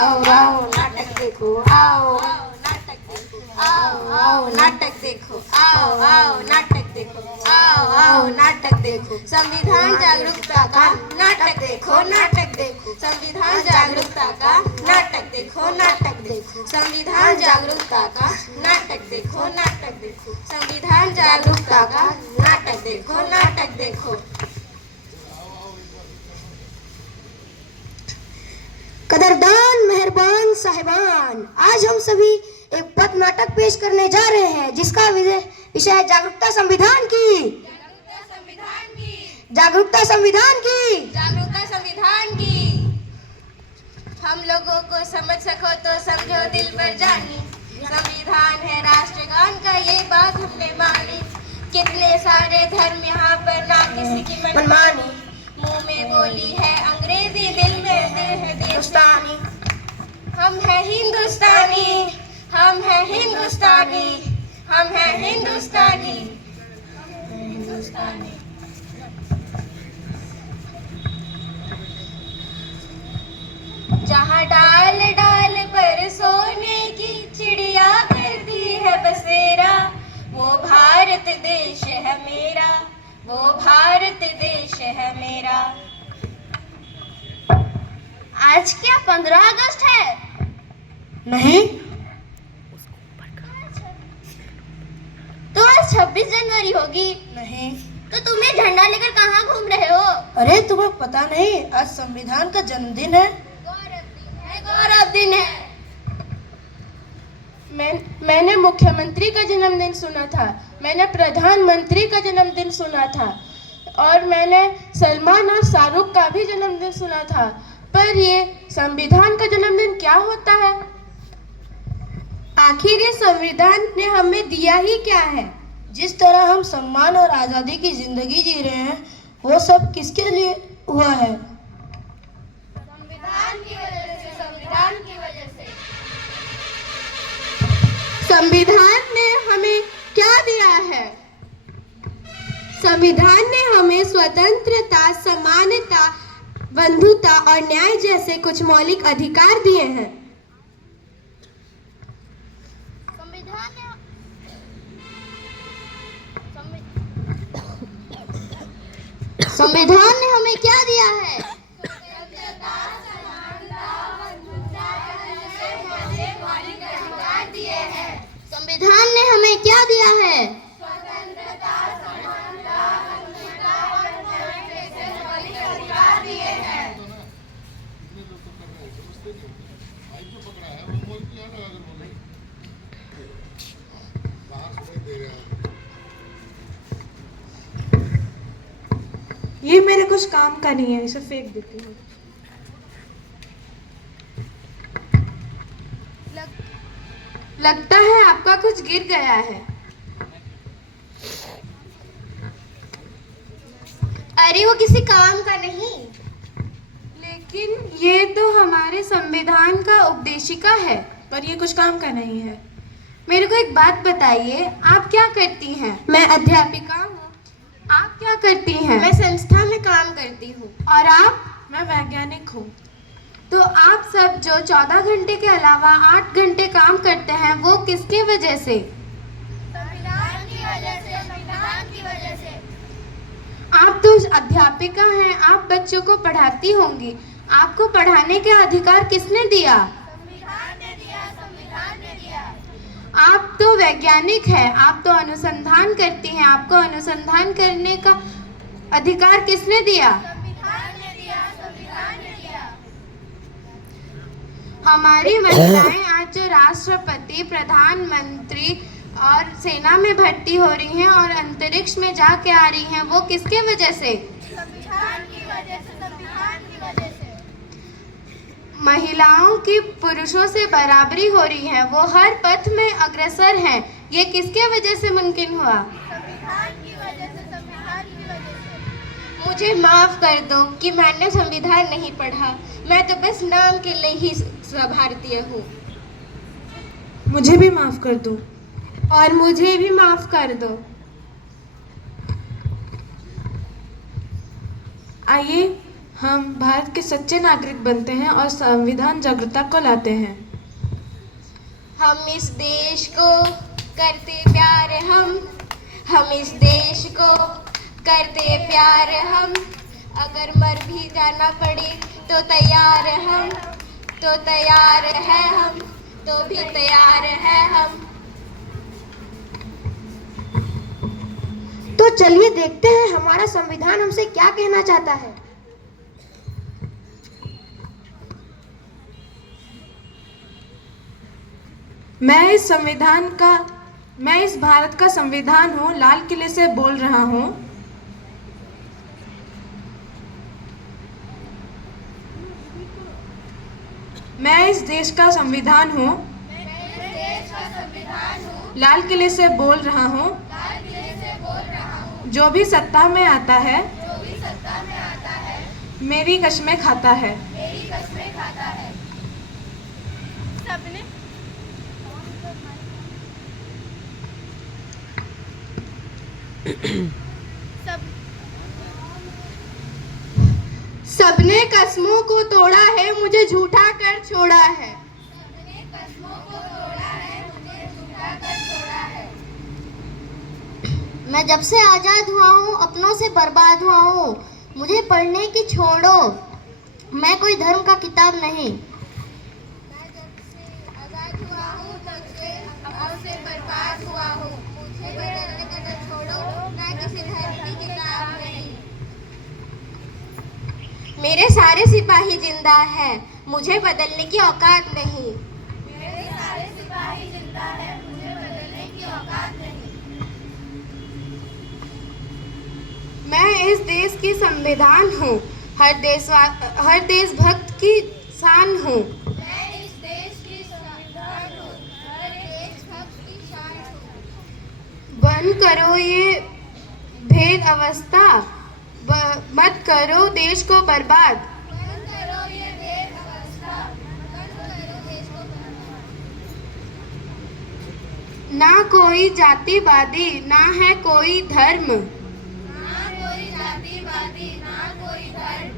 आओ नाटक देखो, आओ आओ नाटक देखो, आओ नाटक देखो, आओ नाटक देखो। संविधान जागरूकता का नाटक देखो, नाटक देखो। संविधान जागरूकता का नाटक देखो, नाटक देखो। संविधान जागरूकता का नाटक देखो, नाटक देखो। संविधान जागरूकता का नाटक देखो, नाटक देखो। कदरदान मेहरबान साहिबान, आज हम सभी एक पथ नाटक पेश करने जा रहे हैं जिसका विषय है जागरूकता संविधान की। जागरूकता संविधान की। जागरूकता संविधान की। हम लोगों को समझ सको तो समझो दिल पर जानी, संविधान है राष्ट्रगान का ये बात हमने मानी। कितने सारे धर्म यहाँ पर ना किसी की मनमानी, मुंह में बोली है अंग्रेजी दिल में है हिंदुस्तानी। हम हैं हिंदुस्तानी, हम हैं हिंदुस्तानी, हम हैं हिंदुस्तानी, हिंदुस्तानी। जहाँ डाल डाल पर सोने की चिड़िया करती है बसेरा, वो भारत देश है मेरा, वो भारत देश है मेरा। आज क्या 15 अगस्त है? नहीं, तो आज 26 जनवरी होगी। नहीं। तो तुम्हें झंडा लेकर कहाँ घूम रहे हो? अरे तुम्हें पता नहीं, आज संविधान का जन्मदिन है। गौरव दिन है। मैंने मुख्यमंत्री का जन्मदिन सुना था, मैंने प्रधानमंत्री का जन्मदिन सुना था, और मैंने सलमान और शाहरुख का भी जन्मदिन सुना था, पर ये संविधान का जन्मदिन क्या होता है? आखिर ये संविधान ने हमें दिया ही क्या है? जिस तरह हम सम्मान और आजादी की जिंदगी जी रहे हैं, वो सब किसके लिए हुआ है? संविधान की वजह से, संविधान की वजह से। संविधान ने हमें क्या दिया है? संविधान ने हमें स्वतंत्रता, समानता, बंधुता और न्याय जैसे कुछ मौलिक अधिकार दिए हैं। संविधान ने हमें क्या दिया है? संविधान ने हमें क्या दिया है? ये मेरे कुछ काम का नहीं है, इसे फेंक देती हूँ। लगता है आपका कुछ गिर गया है। अरे वो किसी काम का नहीं। लेकिन ये तो हमारे संविधान का उपदेशिका है, पर ये कुछ काम का नहीं है। मेरे को एक बात बताइए, आप क्या करती हैं? मैं अध्यापिका हूँ। आप क्या करती हैं? मैं संस्था में काम करती हूँ। और आप? मैं वैज्ञानिक हूँ। तो आप सब जो 14 घंटे के अलावा 8 घंटे काम करते हैं, वो किसकी वजह से? संविधान की वजह से, संविधान की वजह से। आप तो अध्यापिका हैं, आप बच्चों को पढ़ाती होंगी। आपको पढ़ाने का अधिकार किसने दिया? संविधान ने दिया, संविधान ने दिया। आप तो वैज्ञानिक हैं, आप तो अनुसंधान करती हैं। आपको अनुसंधान करने का अधिकार किसने दिया? संविधान ने दिया, संविधान ने दिया। हमारी महिलाएं आज जो राष्ट्रपति, प्रधानमंत्री और सेना में भर्ती हो रही हैं और अंतरिक्ष में जाके आ रही हैं, वो किसके वजह से? संविधान की वजह से, संविधान की वजह से। महिलाओं की पुरुषों से बराबरी हो रही है, वो हर पथ में अग्रसर हैं, ये किसके वजह से मुमकिन हुआ? संविधान की वजह से, संविधान की वजह से। मुझे माफ कर दो कि मैंने संविधान नहीं पढ़ा, मैं तो बस नाम के लिए ही भारतीय हूँ। मुझे भी माफ कर दो। और मुझे भी माफ कर दो। आइए हम भारत के सच्चे नागरिक बनते हैं और संविधान जागरूकता को लाते हैं। हम इस देश को करते प्यार, हम इस देश को करते प्यार हम, अगर मर भी जाना पड़े तो तैयार हम, तो तैयार है हम, तो भी तैयार है हम। तो चलिए देखते हैं हमारा संविधान हमसे क्या कहना चाहता है। मैं इस भारत का संविधान हूँ, लाल किले से बोल रहा हूँ। मैं इस देश का संविधान हूँ, लाल किले से बोल रहा हूँ। जो भी सत्ता में आता है, मेरी कसमें खाता है। सबने सबने कसमों को तोड़ा है, मुझे झूठा कर छोड़ा है। मैं जब से आजाद हुआ हूँ अपनों से बर्बाद हुआ हूँ, मुझे पढ़ने की छोड़ो, मैं कोई धर्म का किताब नहीं। मैं जब से आजाद हुआ हूँ तब से अब से बर्बाद हुआ हूँ, मुझे बदलने का डर छोड़ो, मैं किसी धर्म की किताब नहीं। मेरे सारे सिपाही जिंदा हैं, मुझे बदलने की औकात नहीं। मेरे सारे सिपाही जिंदा है, मुझे बदलने की औकात नहीं। मैं इस देश की संविधान हूँ, हर देशभक्त की शान हूँ। मैं इस देश की संविधान हूँ, हर देशभक्त की शान हूँ। बंद करो ये भेद अवस्था, मत करो देश को बर्बाद। बंद करो ये भेद अवस्था, बंद करो देश को बर्बाद। ना कोई जातिवादी, ना है कोई धर्म, ना कोई जातिवादी, ना कोई धर्म।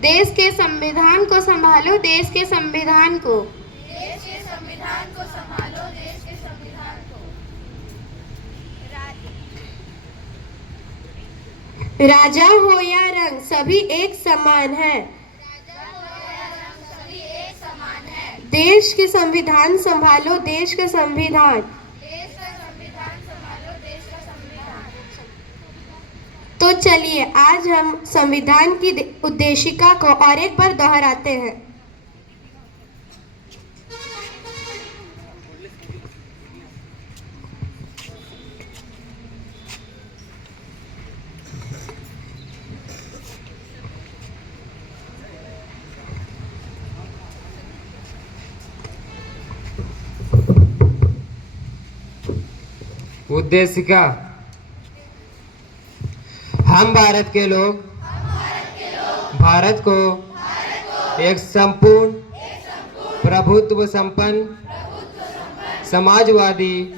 देश के संविधान को संभालो, देश के संविधान को। देश के संविधान को संभालो, देश के संविधान को। राजा हो या रंग, सभी एक समान है। राजा हो या रंग, सभी एक समान है। देश के संविधान संभालो, देश के संविधान। देश का संविधान संभालो, देश का संविधान। तो चलिए आज हम संविधान की उद्देशिका को और एक बार दोहराते हैं। उद्देशिका। हम भारत के लोग भारत को एक संपूर्ण प्रभुत्व संपन्न समाजवादी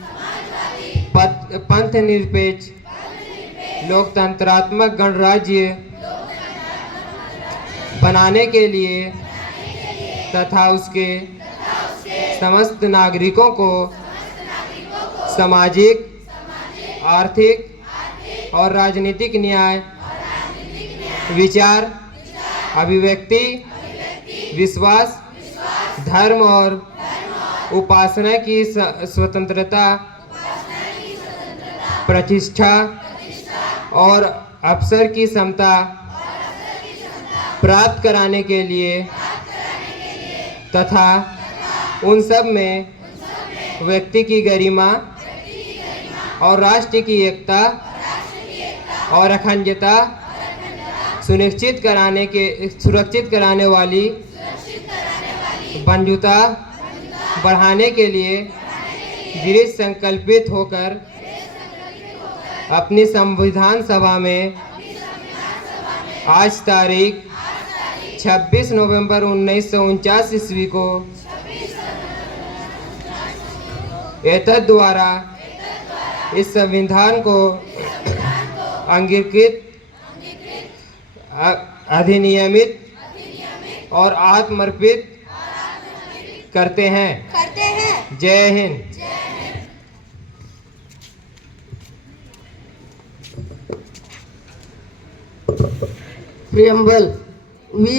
पंथ निरपेक्ष लोकतंत्रात्मक गणराज्य बनाने के लिए तथा उसके समस्त नागरिकों को सामाजिक, आर्थिक और राजनीतिक न्याय, विचार, अभिव्यक्ति, विश्वास, धर्म और उपासना की स्वतंत्रता, प्रतिष्ठा और अवसर की समता प्राप्त कराने के लिए तथा उन सब में व्यक्ति की गरिमा और राष्ट्र की एकता और अखंडता सुरक्षित कराने वाली बंधुता बढ़ाने के लिए दृढ़ संकल्पित होकर अपनी संविधान सभा में आज तारीख 26 नवंबर 1949 ईस्वी को एतद द्वारा इस संविधान को अधिनियमित और आत्मर्पित करते हैं। जय Hind. Preamble. We,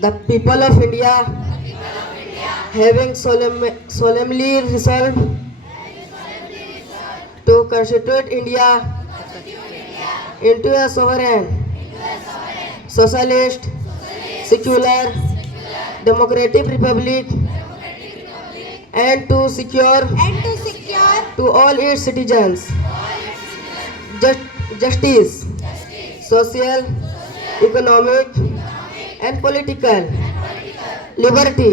the people of India, having solemnly resolved to constitute India into a sovereign, socialist, secular, democratic republic, and to secure to all its citizens justice, social, economic, and political liberty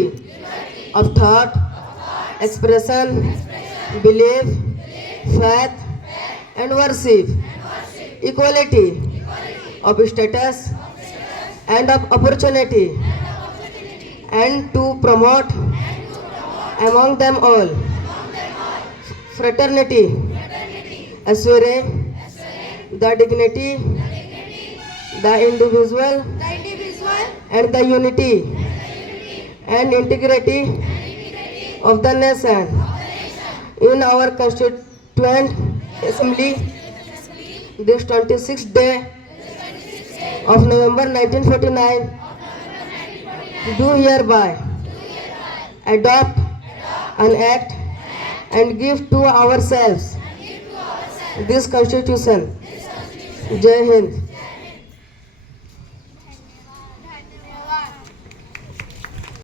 of thought, expression, belief, faith, and worship, equality of status and of opportunity, and to promote among them all fraternity, assuring the dignity, the individual, and the unity and integrity of the nation. In our Constituent Assembly, this 26th day of November 1949, do hereby adopt an act and give to ourselves this Constitution. Jai Hind.